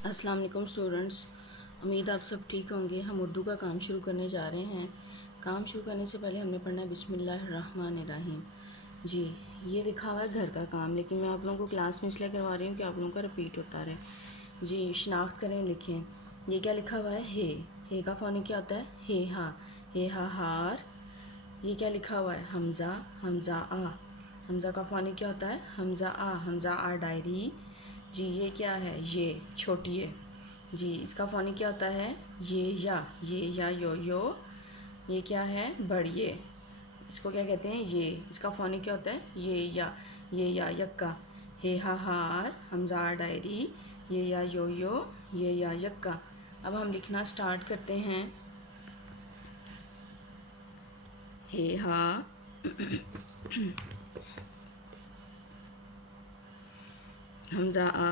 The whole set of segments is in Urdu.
السلام علیکم اسٹوڈنٹس، امید آپ سب ٹھیک ہوں گے۔ ہم اردو کا کام شروع کرنے جا رہے ہیں۔ کام شروع کرنے سے پہلے ہم نے پڑھنا ہے بسم اللہ الرحمن الرحیم۔ جی یہ لکھا ہوا ہے گھر کا کام، لیکن میں آپ لوگوں کو کلاس میں اس لیے کروا رہی ہوں کہ آپ لوگوں کا رپیٹ ہوتا رہے۔ جی شناخت کریں، لکھیں۔ یہ کیا لکھا ہوا ہے؟ ہے کا فونک کیا ہوتا ہے؟ ہے ہا ہار۔ یہ کیا لکھا ہوا ہے؟ حمزہ، حمزہ آ۔ حمزہ کا فونک کیا ہوتا ہے؟ حمزہ آ، حمزہ آ ڈائری۔ جی یہ کیا ہے؟ یہ چھوٹی ہے۔ جی اس کا فونک کیا ہوتا ہے؟ یہ یا یو یو۔ یہ کیا ہے؟ بڑھئے۔ اس کو کیا کہتے ہیں؟ یہ۔ اس کا فونک کیا ہوتا ہے؟ یہ یا یکا۔ ہے ہا ہار، حمزہ آ ڈائری، یہ یا یو یو، یہ یا یکا۔ اب ہم لکھنا سٹارٹ کرتے ہیں۔ ہے ہا حمزہ آ،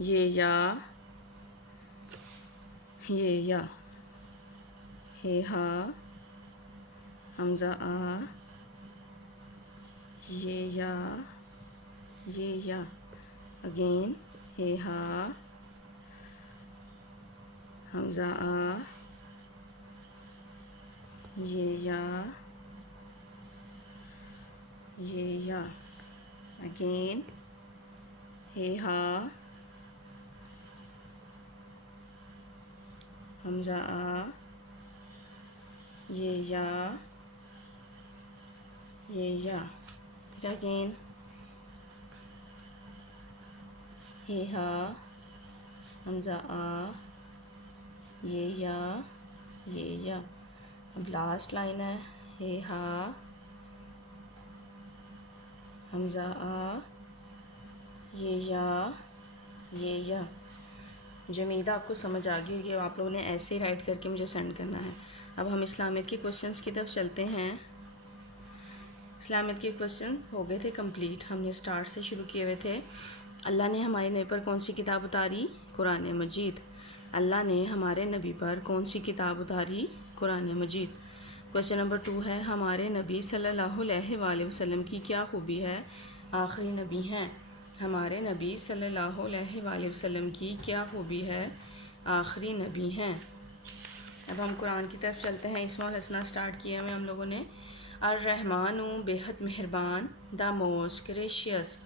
یہ یا ہے ہا حمزہ آ، یہ یا اگین ہے ہا حمزہ آ، یہ یا اگین ہے ہا حمزہ آ، یہ یا پھر اگین ہے ہا حمزہ آ، یہ یا اب لاسٹ لائن ہے ہا حمزہ آ، یہ یا۔ مجھے امید ہے آپ کو سمجھ آ گئی ہوگی۔ اب آپ لوگوں نے ایسے رائٹ کر کے مجھے سینڈ کرنا ہے۔ اب ہم اسلامیت کے کوشچنس کی طرف چلتے ہیں۔ اسلامیت کے کوشچن ہو گئے تھے کمپلیٹ، ہم نے سٹارٹ سے شروع کیے ہوئے تھے۔ اللہ نے ہمارے نبی پر کون سی کتاب اتاری؟ قرآن مجید۔ اللہ نے ہمارے نبی پر کون سی کتاب اتاری؟ قرآن مجید۔ کوشچن نمبر 2 ہے، ہمارے نبی صلی اللہ علیہ وآلہ وسلم کی کیا خوبی ہے؟ آخری نبی ہیں۔ ہمارے نبی صلی اللہ علیہ وآلہ وسلم کی کیا خوبی ہے؟ آخری نبی ہیں۔ اب ہم قرآن کی طرف چلتے ہیں۔ اسماء الحسنہ سٹارٹ کیا ہمیں ہم لوگوں نے۔ الرحمن بےحد مہربان، دا موسٹ گریشیس۔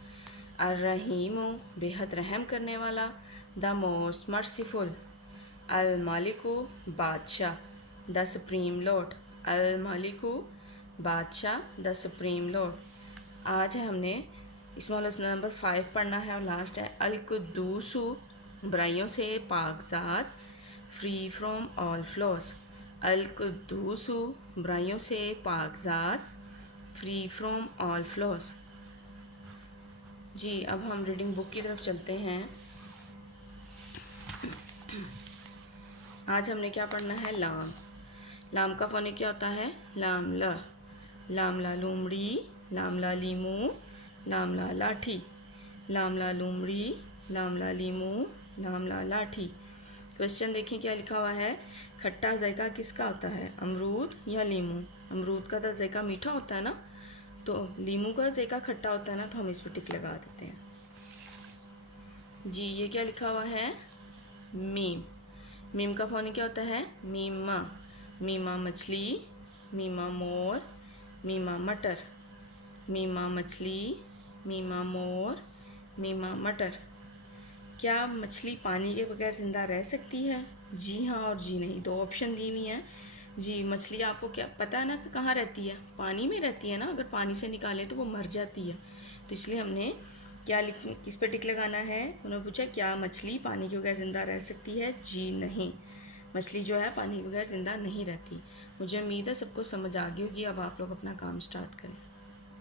الرحیم بےحد رحم کرنے والا، دا موسٹ مرسیفل۔ المالک بادشاہ، دا سپریم لارڈ۔ المالک بادشاہ، دا سپریم لارڈ۔ آج ہم نے اسماء الحسنہ نمبر 5 پڑھنا ہے اور لاسٹ ہے القدوس، برائیوں سے پاک ذات، فری فرام آل فلاس۔ القدوس، برائیوں سے پاک ذات، فری فرام آل فلاس۔ جی اب ہم ریڈنگ بک کی طرف چلتے ہیں۔ آج ہم نے کیا پڑھنا ہے؟ لام۔ لام کا فونک کیا ہوتا ہے؟ لام لا۔ لام لا لومڑی، لام لا لیمو، لام لا لاٹھی۔ لام لا لومڑی، لام لا لیمو، لام لا لاٹھی۔ کوشچن دیکھیں کیا لکھا ہوا ہے۔ کھٹا ذائقہ کس کا ہوتا ہے؟ امرود یا لیمو؟ امرود کا تو ذائقہ میٹھا ہوتا ہے نا، تو لیمو کا ذائقہ کھٹا ہوتا ہے نا، تو ہم اس پہ ٹک لگا دیتے ہیں۔ جی یہ کیا لکھا ہوا ہے؟ میم۔ میم کا فونک کیا ہوتا ہے؟ میما۔ میما مچھلی، میما مور، میما مٹر۔ میما مچھلی، میما مور، میما مٹر۔ کیا مچھلی پانی کے بغیر زندہ رہ سکتی ہے؟ جی ہاں اور جی نہیں، دو آپشن دی ہوئی ہیں۔ جی مچھلی آپ کو کیا پتہ ہے نا کہ کہاں رہتی ہے؟ پانی میں رہتی ہے نا، اگر پانی سے نکالے تو وہ مر جاتی ہے، تو اس لیے ہم نے کیا کس پہ ٹک لگانا ہے؟ انہوں نے پوچھا کیا مچھلی پانی کے بغیر زندہ رہ سکتی ہے؟ جی نہیں، مچھلی جو ہے پانی کے بغیر زندہ نہیں رہتی۔ مجھے امید ہے سب کو سمجھ آ گئی ہوگی۔ اب آپ لوگ اپنا کام سٹارٹ کریں۔